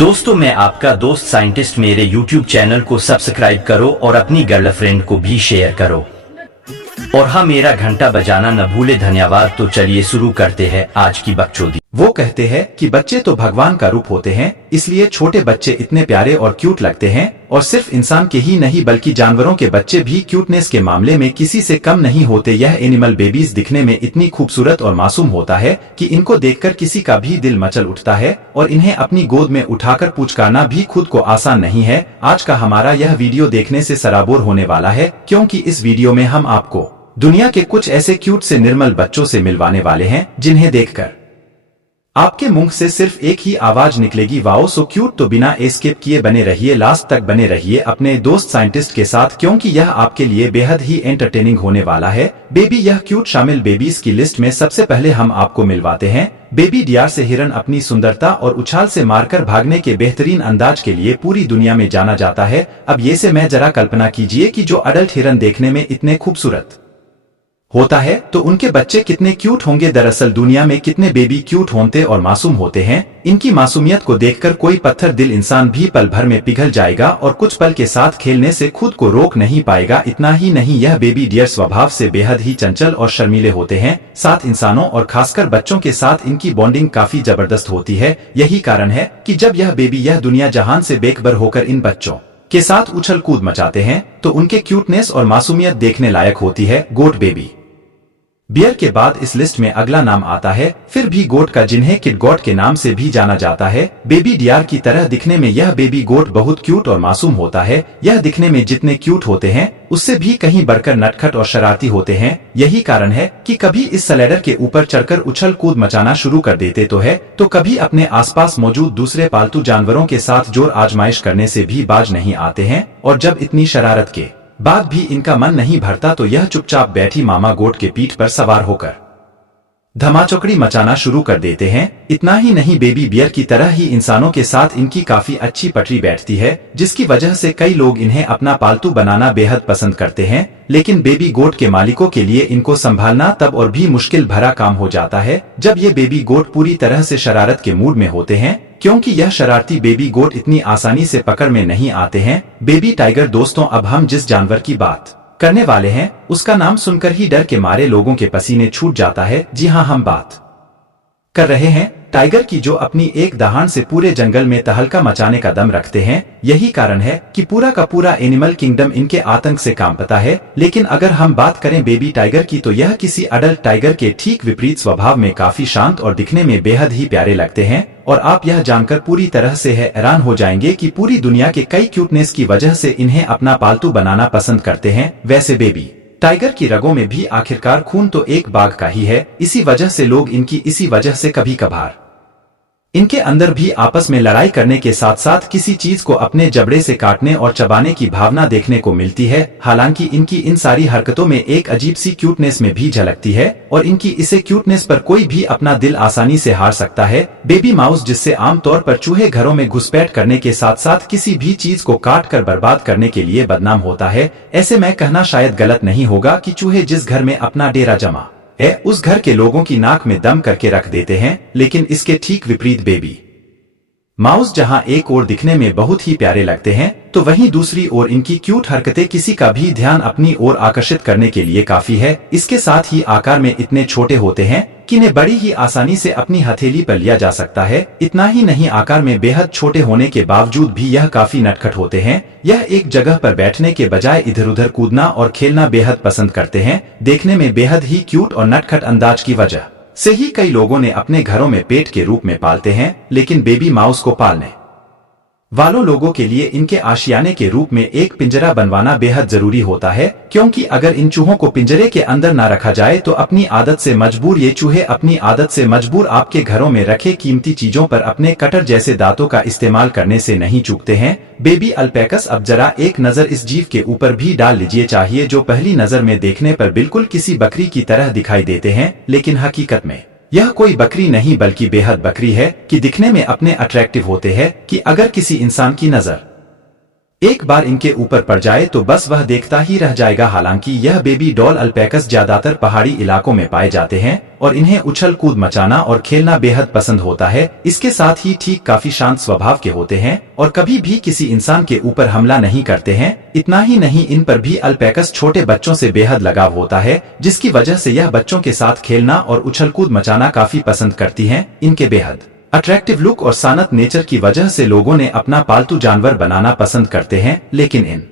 दोस्तों, मैं आपका दोस्त साइंटिस्ट। मेरे YouTube चैनल को सब्सक्राइब करो और अपनी गर्लफ्रेंड को भी शेयर करो। और हाँ, मेरा घंटा बजाना न भूले। धन्यवाद। तो चलिए शुरू करते हैं आज की बकचोदी। वो कहते हैं कि बच्चे तो भगवान का रूप होते हैं, इसलिए छोटे बच्चे इतने प्यारे और क्यूट लगते हैं। और सिर्फ इंसान के ही नहीं बल्कि जानवरों के बच्चे भी क्यूटनेस के मामले में किसी से कम नहीं होते। यह एनिमल बेबीज दिखने में इतनी खूबसूरत और मासूम होता है कि इनको देखकर किसी का भी दिल मचल उठता है और इन्हें अपनी गोद में उठाकर पुचकारना भी खुद को आसान नहीं है। आज का हमारा यह वीडियो देखने से सराबोर होने वाला है, क्योंकि इस वीडियो में हम आपको दुनिया के कुछ ऐसे क्यूट से निर्मल बच्चों से मिलवाने वाले हैं जिन्हें देखकर आपके मुंह से सिर्फ एक ही आवाज निकलेगी, वाओ सो क्यूट। तो बिना एस्केप किए बने रहिए, लास्ट तक बने रहिए अपने दोस्त साइंटिस्ट के साथ, क्योंकि यह आपके लिए बेहद ही एंटरटेनिंग होने वाला है। बेबी यह क्यूट शामिल बेबीज की लिस्ट में सबसे पहले हम आपको मिलवाते हैं बेबी डियर से। हिरन अपनी सुंदरता और उछाल से मारकर भागने के बेहतरीन अंदाज के लिए पूरी दुनिया में जाना जाता है। अब ये से मैं जरा कल्पना कीजिए कि जो अडल्ट हिरन देखने में इतने खूबसूरत होता है तो उनके बच्चे कितने क्यूट होंगे। दरअसल दुनिया में कितने बेबी क्यूट होते और मासूम होते हैं। इनकी मासूमियत को देखकर कोई पत्थर दिल इंसान भी पल भर में पिघल जाएगा और कुछ पल के साथ खेलने से खुद को रोक नहीं पाएगा। इतना ही नहीं, यह बेबी डियर स्वभाव से बेहद ही चंचल और शर्मीले होते हैं। साथ इंसानों और खासकर बच्चों के साथ इनकी बॉन्डिंग काफी जबरदस्त होती है। यही कारण है कि जब यह बेबी यह दुनिया जहान से बेखबर होकर इन बच्चों के साथ उछल कूद मचाते हैं तो उनके क्यूटनेस और मासूमियत देखने लायक होती है। गोट बेबी बियर के बाद इस लिस्ट में अगला नाम आता है फिर भी गोट का, जिन्हें किड गोट के नाम से भी जाना जाता है। बेबी डियर की तरह दिखने में यह बेबी गोट बहुत क्यूट और मासूम होता है। यह दिखने में जितने क्यूट होते हैं उससे भी कहीं बढ़कर नटखट और शरारती होते हैं। यही कारण है कि कभी इस स्लाइडर के ऊपर चढ़कर उछल कूद मचाना शुरू कर देते तो कभी अपने आसपास मौजूद दूसरे पालतू जानवरों के साथ जोर आजमाइश करने से भी बाज नहीं आते हैं। और जब इतनी शरारत के बाद भी इनका मन नहीं भरता तो यह चुपचाप बैठी मामा गोट के पीठ पर सवार होकर धमाचौकड़ी मचाना शुरू कर देते हैं। इतना ही नहीं, बेबी बियर की तरह ही इंसानों के साथ इनकी काफी अच्छी पटरी बैठती है, जिसकी वजह से कई लोग इन्हें अपना पालतू बनाना बेहद पसंद करते हैं। लेकिन बेबी गोट के मालिकों के लिए इनको संभालना तब और भी मुश्किल भरा काम हो जाता है जब ये बेबी गोट पूरी तरह से शरारत के मूड में होते हैं, क्योंकि यह शरारती बेबी गोट इतनी आसानी से पकड़ में नहीं आते हैं। बेबी टाइगर दोस्तों, अब हम जिस जानवर की बात करने वाले हैं उसका नाम सुनकर ही डर के मारे लोगों के पसीने छूट जाता है। जी हाँ, हम बात कर रहे हैं टाइगर की, जो अपनी एक दहाड़ से पूरे जंगल में तहलका मचाने का दम रखते हैं। यही कारण है कि पूरा का पूरा एनिमल किंगडम इनके आतंक से कांपता है। लेकिन अगर हम बात करें बेबी टाइगर की तो यह किसी अडल्ट टाइगर के ठीक विपरीत स्वभाव में काफी शांत और दिखने में बेहद ही प्यारे लगते हैं। और आप यह जानकर पूरी तरह से हैरान हो जाएंगे कि पूरी दुनिया के कई क्यूटनेस की वजह से इन्हें अपना पालतू बनाना पसंद करते हैं। वैसे बेबी टाइगर की रगों में भी आखिरकार खून तो एक बाघ का ही है, इसी वजह से लोग इसी वजह से कभी कभार इनके अंदर भी आपस में लड़ाई करने के साथ साथ किसी चीज को अपने जबड़े से काटने और चबाने की भावना देखने को मिलती है। हालांकि इनकी इन सारी हरकतों में एक अजीब सी क्यूटनेस में भी झलकती है और इनकी इसे क्यूटनेस पर कोई भी अपना दिल आसानी से हार सकता है। बेबी माउस, जिससे आमतौर पर चूहे घरों में घुसपैठ करने के साथ साथ किसी भी चीज को काट कर बर्बाद करने के लिए बदनाम होता है। ऐसे में कहना शायद गलत नहीं होगा कि चूहे जिस घर में अपना डेरा जमा है उस घर के लोगों की नाक में दम करके रख देते हैं। लेकिन इसके ठीक विपरीत बेबी माउस जहां एक ओर दिखने में बहुत ही प्यारे लगते हैं तो वहीं दूसरी ओर इनकी क्यूट हरकतें किसी का भी ध्यान अपनी ओर आकर्षित करने के लिए काफी है। इसके साथ ही आकार में इतने छोटे होते हैं कि इन्हें बड़ी ही आसानी से अपनी हथेली पर लिया जा सकता है। इतना ही नहीं, आकार में बेहद छोटे होने के बावजूद भी यह काफी नटखट होते हैं। यह एक जगह पर बैठने के बजाय इधर उधर कूदना और खेलना बेहद पसंद करते हैं। देखने में बेहद ही क्यूट और नटखट अंदाज की वजह से ही कई लोगों ने अपने घरों में पेट के रूप में पालते हैं। लेकिन बेबी माउस को पालने वालों लोगों के लिए इनके आशियाने के रूप में एक पिंजरा बनवाना बेहद जरूरी होता है, क्योंकि अगर इन चूहों को पिंजरे के अंदर ना रखा जाए तो अपनी आदत से मजबूर आपके घरों में रखे कीमती चीजों पर अपने कटर जैसे दांतों का इस्तेमाल करने से नहीं चूकते हैं। बेबी अल्पैकस, अब जरा एक नजर इस जीव के ऊपर भी डाल लीजिए चाहिए, जो पहली नजर में देखने पर बिल्कुल किसी बकरी की तरह दिखाई देते हैं। लेकिन हकीकत में यह कोई बकरी नहीं बल्कि बेहद बकरी है कि दिखने में अपने अट्रैक्टिव होते हैं कि अगर किसी इंसान की नजर एक बार इनके ऊपर पड़ जाए तो बस वह देखता ही रह जाएगा। हालांकि यह बेबी डॉल अल्पैकस ज्यादातर पहाड़ी इलाकों में पाए जाते हैं और इन्हें उछल कूद मचाना और खेलना बेहद पसंद होता है। इसके साथ ही ठीक काफी शांत स्वभाव के होते हैं और कभी भी किसी इंसान के ऊपर हमला नहीं करते हैं। इतना ही नहीं, इन पर भी अल्पैकस छोटे बच्चों से बेहद लगाव होता है, जिसकी वजह से यह बच्चों के साथ खेलना और उछल कूद मचाना काफी पसंद करती हैं। इनके बेहद अट्रैक्टिव लुक और शांत नेचर की वजह से लोगों ने अपना पालतू जानवर बनाना पसंद करते हैं। लेकिन इन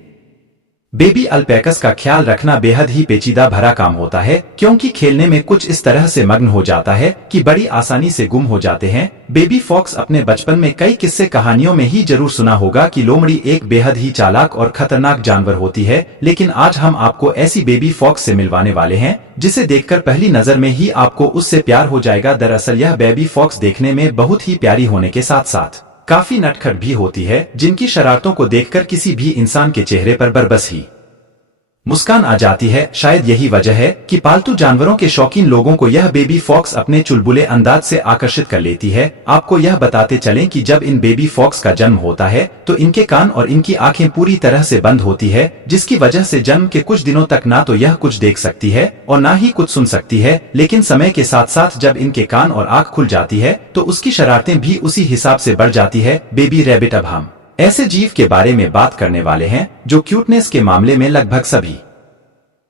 बेबी अल्पैकस का ख्याल रखना बेहद ही पेचीदा भरा काम होता है, क्योंकि खेलने में कुछ इस तरह से मग्न हो जाता है कि बड़ी आसानी से गुम हो जाते हैं। बेबी फॉक्स अपने बचपन में कई किस्से कहानियों में ही जरूर सुना होगा कि लोमड़ी एक बेहद ही चालाक और खतरनाक जानवर होती है। लेकिन आज हम आपको ऐसी बेबी फॉक्स से मिलवाने वाले हैं जिसे देखकर पहली नजर में ही आपको उससे प्यार हो जाएगा। दरअसल यह बेबी फॉक्स देखने में बहुत ही प्यारी होने के साथ साथ काफी नटखट भी होती है, जिनकी शरारतों को देखकर किसी भी इंसान के चेहरे पर बरबस ही मुस्कान आ जाती है। शायद यही वजह है कि पालतू जानवरों के शौकीन लोगों को यह बेबी फॉक्स अपने चुलबुले अंदाज से आकर्षित कर लेती है। आपको यह बताते चलें कि जब इन बेबी फॉक्स का जन्म होता है तो इनके कान और इनकी आंखें पूरी तरह से बंद होती है, जिसकी वजह से जन्म के कुछ दिनों तक ना तो यह कुछ देख सकती है और ना ही कुछ सुन सकती है। लेकिन समय के साथ साथ जब इनके कान और आंख खुल जाती है तो उसकी शरारतें भी उसी हिसाब से बढ़ जाती है। Baby rabbit. अब हम ऐसे जीव के बारे में बात करने वाले हैं जो क्यूटनेस के मामले में लगभग सभी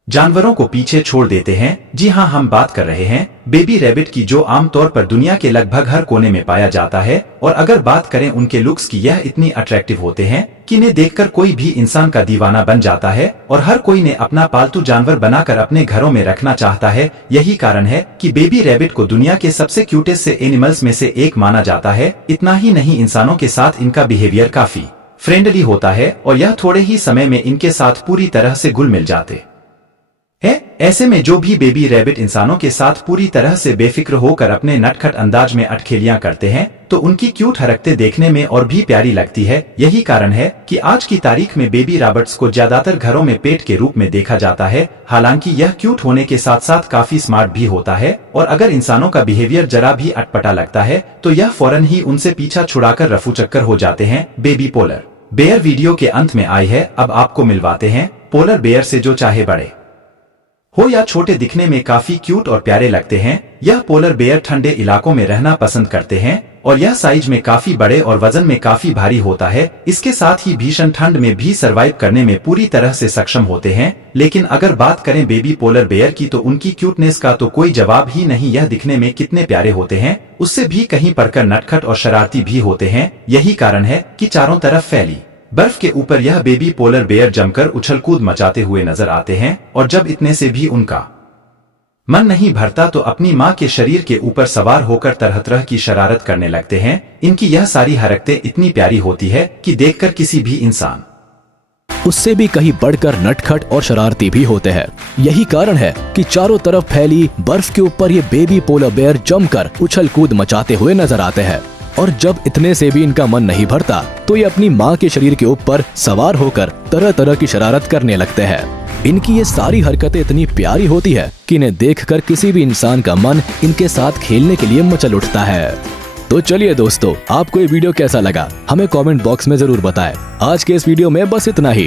जानवरों को पीछे छोड़ देते हैं। जी हाँ, हम बात कर रहे हैं बेबी रैबिट की, जो आमतौर पर दुनिया के लगभग हर कोने में पाया जाता है। और अगर बात करें उनके लुक्स की, यह इतनी अट्रैक्टिव होते हैं कि इन्हें देखकर कोई भी इंसान का दीवाना बन जाता है और हर कोई ने अपना पालतू जानवर बनाकर अपने घरों में रखना चाहता है। यही कारण है कि बेबी रैबिट को दुनिया के सबसे क्यूटेस्ट से एनिमल्स में से एक माना जाता है। इतना ही नहीं, इंसानों के साथ इनका बिहेवियर काफी फ्रेंडली होता है और यह थोड़े ही समय में इनके साथ पूरी तरह से घुल मिल जाते है। ऐसे में जो भी बेबी रैबिट इंसानों के साथ पूरी तरह से बेफिक्र होकर अपने नटखट अंदाज में अटखेलियां करते हैं तो उनकी क्यूट हरकतें देखने में और भी प्यारी लगती है। यही कारण है कि आज की तारीख में बेबी रैबिट्स को ज्यादातर घरों में पेट के रूप में देखा जाता है। हालांकि यह क्यूट होने के साथ साथ काफी स्मार्ट भी होता है और अगर इंसानों का बिहेवियर जरा भी अटपटा लगता है तो यह फौरन ही उनसे पीछा छुड़ाकर रफू चक्कर हो जाते हैं। बेबी पोलर बेयर वीडियो के अंत में आई है। अब आपको मिलवाते हैं पोलर बेयर से, जो चाहे बड़े हो या छोटे दिखने में काफी क्यूट और प्यारे लगते हैं। यह पोलर बेयर ठंडे इलाकों में रहना पसंद करते हैं और यह साइज में काफी बड़े और वजन में काफी भारी होता है। इसके साथ ही भीषण ठंड में भी सरवाइव करने में पूरी तरह से सक्षम होते हैं। लेकिन अगर बात करें बेबी पोलर बेयर की तो उनकी क्यूटनेस का तो कोई जवाब ही नहीं। यह दिखने में कितने प्यारे होते हैं, उससे भी कहीं बढ़कर नटखट और शरारती भी होते हैं। यही कारण है कि चारों तरफ फैली बर्फ के ऊपर यह बेबी पोलर बेयर जमकर उछल कूद मचाते हुए नजर आते हैं। और जब इतने से भी उनका मन नहीं भरता तो अपनी मां के शरीर के ऊपर सवार होकर तरह तरह की शरारत करने लगते हैं। इनकी यह सारी हरकतें इतनी प्यारी होती है कि देखकर किसी भी इंसान उससे भी कहीं बढ़कर नटखट और शरारती भी होते हैं। यही कारण है कि चारों तरफ फैली बर्फ के ऊपर ये बेबी पोलर बेयर जमकर उछल कूद मचाते हुए नजर आते हैं। और जब इतने से भी इनका मन नहीं भरता तो ये अपनी माँ के शरीर के ऊपर सवार होकर तरह तरह की शरारत करने लगते हैं। इनकी ये सारी हरकतें इतनी प्यारी होती है कि इन्हें देखकर किसी भी इंसान का मन इनके साथ खेलने के लिए मचल उठता है। तो चलिए दोस्तों, आपको ये वीडियो कैसा लगा हमें कमेंट बॉक्स में जरूर बताएं। आज के इस वीडियो में बस इतना ही।